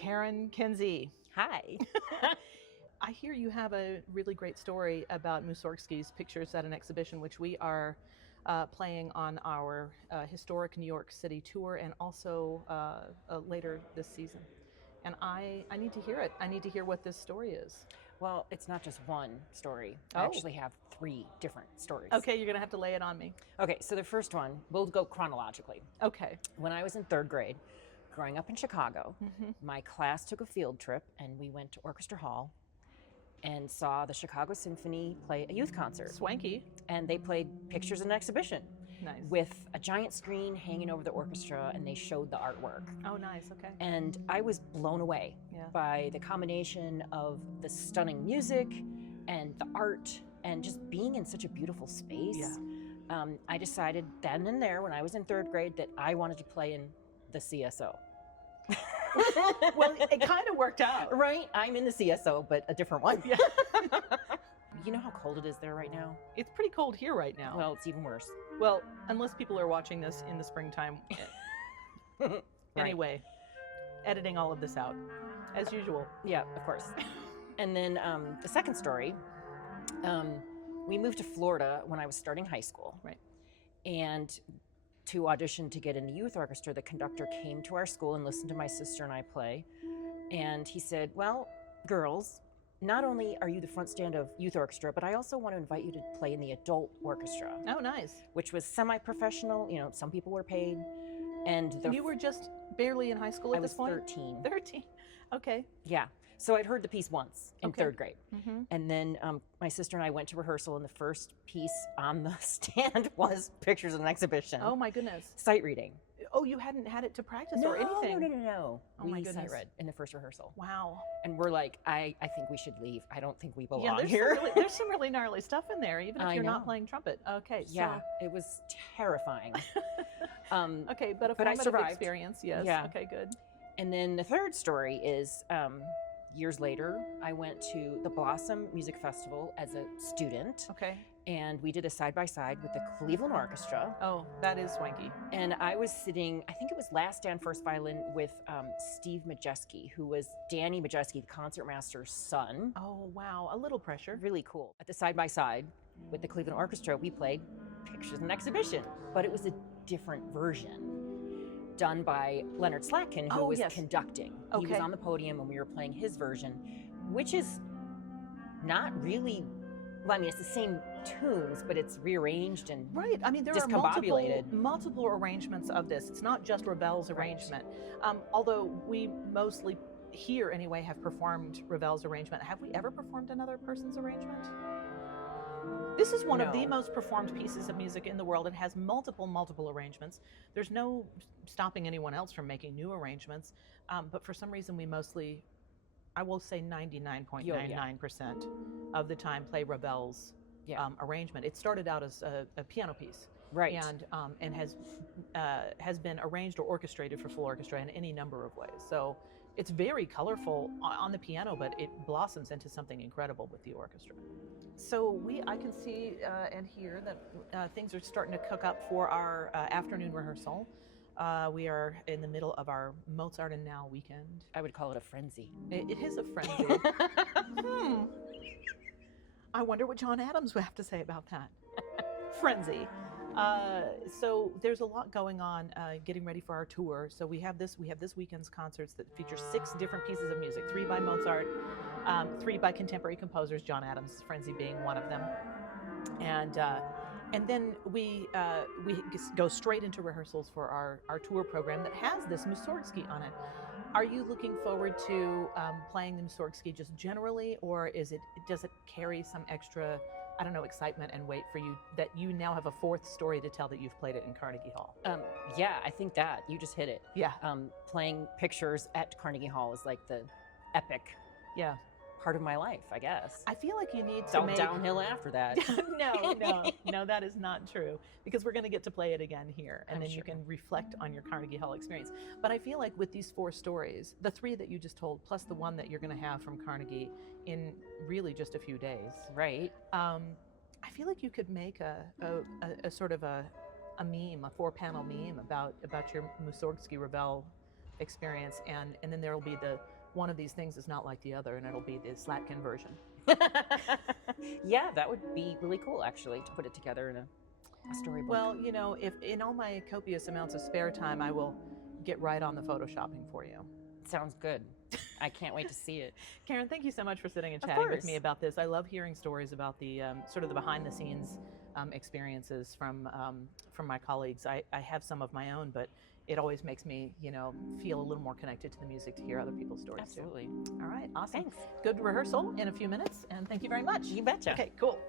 Karen Kinzie. Hi. I hear you have a really great story about Mussorgsky's Pictures at an Exhibition, which we are playing on our historic New York City tour and also later this season. And I need to hear it. I need to hear what this story is. Well, it's not just one story. I Oh. actually have 3 different stories. Okay, you're going to have to lay it on me. Okay, so the first one, we'll go chronologically. Okay. When I was in 3rd grade, growing up in Chicago, my class took a field trip and we went to Orchestra Hall and saw the Colorado Symphony play a youth concert. Swanky. And they played Pictures in an Exhibition. Nice. With a giant screen hanging over the orchestra, and they showed the artwork. Oh, nice. Okay. And I was blown away by the combination of the stunning music and the art and just being in such a beautiful space. Yeah. I decided then and there when I was in 3rd grade that I wanted to play in the CSO. Well, it kind of worked out. Right? I'm in the CSO, but a different one. Yeah. You know how cold it is there right now? It's pretty cold here right now. Well, it's even worse. Well, unless people are watching this in the springtime. Right. Anyway, editing all of this out, as usual. Yeah, of course. And then the second story, we moved to Florida when I was starting high school. Right. And to audition to get in the youth orchestra, the conductor came to our school and listened to my sister and I play. And he said, well, girls, not only are you the front stand of youth orchestra, but I also want to invite you to play in the adult orchestra. Oh, nice. Which was semi-professional. You know, some people were paid. And you were just barely in high school at this point? I was 13. 13. Okay. Yeah. So I'd heard the piece once in 3rd grade. Mm-hmm. And then my sister and I went to rehearsal, and the first piece on the stand was Pictures in an Exhibition. Oh, my goodness. Sight reading. Oh, you hadn't had it to practice or anything? No. Oh, my We goodness. sight read in the first rehearsal. Wow. And we're like, I think we should leave. I don't think we belong Yeah, here. there's some really gnarly stuff in there, even if I you're know. not playing trumpet. Okay. Yeah, it was terrifying. Okay, but a But I formative survived. experience, yes. Yeah. Okay, good. And then the third story is years later, I went to the Blossom Music Festival as a student. Okay. And we did a side-by-side with the Cleveland Orchestra. Oh, that is swanky. And I was sitting, I think it was last stand first violin with Steve Mussorgsky, who was Danny Mussorgsky, the concertmaster's son. Oh, wow. A little pressure. Really cool. At the side-by-side with the Cleveland Orchestra, we played Pictures in an Exhibition, but it was a different version done by Leonard Slatkin, who was conducting. He was on the podium and we were playing his version, which is not really, well, I mean, it's the same tunes, but it's rearranged and right. I mean, there are multiple arrangements of this. It's not just Ravel's arrangement. Although we mostly here anyway have performed Ravel's arrangement. Have we ever performed another person's arrangement? This is one of the most performed pieces of music in the world. It has multiple arrangements. There's no stopping anyone else from making new arrangements. But for some reason, we mostly, I will say 99.99% of the time play Ravel's arrangement. It started out as a piano piece. Right. And has been arranged or orchestrated for full orchestra in any number of ways. So it's very colorful on the piano, but it blossoms into something incredible with the orchestra. So I can see and hear that things are starting to cook up for our afternoon rehearsal. We are in the middle of our Mozart and Now weekend. I would call it a frenzy. It is a frenzy. I wonder what John Adams would have to say about that. Frenzy. So there's a lot going on getting ready for our tour. So we have this weekend's concerts that feature 6 different pieces of music, 3 by Mozart, 3 by contemporary composers, John Adams' Frenzy being one of them. And then we go straight into rehearsals for our tour program that has this Mussorgsky on it. Are you looking forward to playing the Mussorgsky just generally, or does it carry some extra, I don't know, excitement and weight for you that you now have a 4th story to tell that you've played it in Carnegie Hall? Yeah, I think that you just hit it. Yeah. Playing Pictures at Carnegie Hall is like the epic part of my life, I guess. I feel like you need to make downhill after that. No, that is not true, because we're going to get to play it again here, and then sure. you can reflect on your Carnegie Hall experience. But I feel like with these 4 stories, the 3 that you just told, plus the one that you're going to have from Carnegie in really just a few days, right? I feel like you could make a sort of a meme, a 4-panel meme about your Mussorgsky Ravel experience, and then there will be one of these things is not like the other, and it'll be the Slatkin version. Yeah, that would be really cool, actually, to put it together in a storybook. Well, you know, if in all my copious amounts of spare time, I will get right on the photoshopping for you. Sounds good. I can't wait to see it. Karen, thank you so much for sitting and chatting with me about this. I love hearing stories about the sort of the behind-the-scenes experiences from my colleagues. I have some of my own, but it always makes me, you know, feel a little more connected to the music to hear other people's stories. Absolutely. Too. All right, awesome. Thanks. Good rehearsal in a few minutes, and thank you very much. You betcha. Okay, cool.